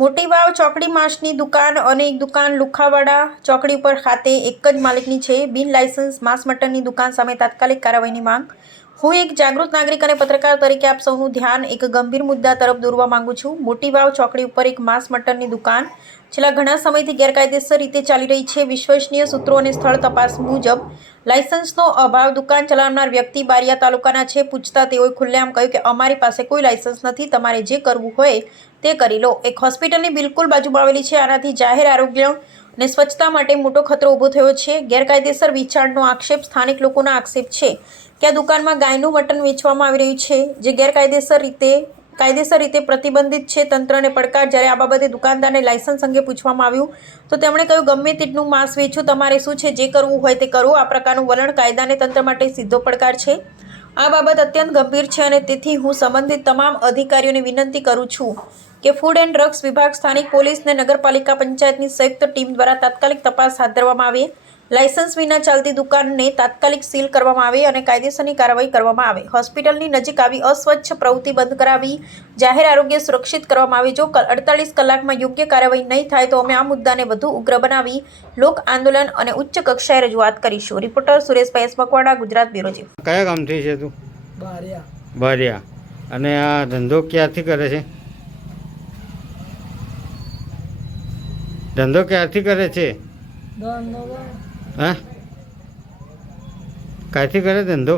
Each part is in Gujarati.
મોટી વાવ ચોકડી માંસની દુકાન અને એક દુકાન લુખાવાડા ચોકડી ઉપર ખાતે એક જ માલિકની છે. બિન લાયસન્સ માંસ મટનની દુકાન સામે તાત્કાલિક કાર્યવાહીની માંગ. હું એક જાગૃત નાગરિક અને પત્રકાર તરીકે આપ સૌનું ધ્યાન એક ગંભીર મુદ્દા તરફ દોરવા માંગુ છું. મોટી વાવ ચોકડી ઉપર એક માંસ મટનની દુકાન છેલ્લા ઘણા સમયથી ગેરકાયદેસર રીતે ચાલી રહી છે. વિશ્વસનીય સૂત્રો અને સ્થળ તપાસ મુજબ લાયસન્સનો અભાવ દુકાન ચલાવનાર વ્યક્તિ બારિયા તાલુકાના છે. પૂછતા તેઓએ ખુલ્લેઆમ કહ્યું કે અમારી પાસે કોઈ લાયસન્સ નથી, તમારે જે કરવું હોય તે કરી લો. એક હોસ્પિટલની બિલકુલ બાજુમાં આવેલી છે. આનાથી જાહેર આરોગ્ય અને સ્વચ્છતા માટે મોટો ખતરો ઊભો થયો છે. ગેરકાયદેસર વેચાણનો આક્ષેપ સ્થાનિક લોકોના આક્ષેપ છે કે આ દુકાનમાં ગાયનું મટન વેચવામાં આવી રહ્યું છે, જે કાયદેસર રીતે પ્રતિબંધિત છે. તંત્રને પડકાર. જ્યારે આ બાબતે દુકાનદારને લાયસન્સ અંગે પૂછવામાં આવ્યું તો તેમણે કહ્યું, ગમે તેટલું માંસ વેચો, તમારે શું છે, જે કરવું હોય તે કરો. આ પ્રકારનું વલણ કાયદા અને તંત્ર માટે સીધો પડકાર છે. આ બાબત અત્યંત ગંભીર છે અને તેથી હું સંબંધિત તમામ અધિકારીઓને વિનંતી કરું છું કે ફૂડ એન્ડ ડ્રગ્સ વિભાગ, સ્થાનિક પોલીસ અને નગરપાલિકા પંચાયતની સંયુક્ત ટીમ દ્વારા તાત્કાલિક તપાસ હાથ ધરવામાં આવે. લાયસન્સ વિના ચાલતી દુકાનને તાત્કાલિક સીલ કરવામાં આવે અને કાયદેસરની કાર્યવાહી કરવામાં આવે. હોસ્પિટલની નજીક આવી અસ્વચ્છ પ્રવૃત્તિ બંધ કરાવી જાહેર આરોગ્ય સુરક્ષિત કરવામાં આવે. જો 48 કલાકમાં યોગ્ય કાર્યવાહી નહીં થાય તો અમે આ મુદ્દાને વધુ ઉગ્ર બનાવી લોક આંદોલન અને ઉચ્ચ કક્ષાએ રજૂઆત કરીશું. Reporter Sureshbhai S Makwana, Gujarat bureau chief. કયા ગામથી છે તું? બારિયા. બારિયા. અને આ ધંધો ક્યારથી કરે છે? ધંધો ક્યારથી કરે છે? હા, ક્યારથી કરે ધંધો?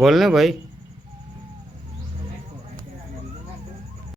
બોલ ને ભાઈ.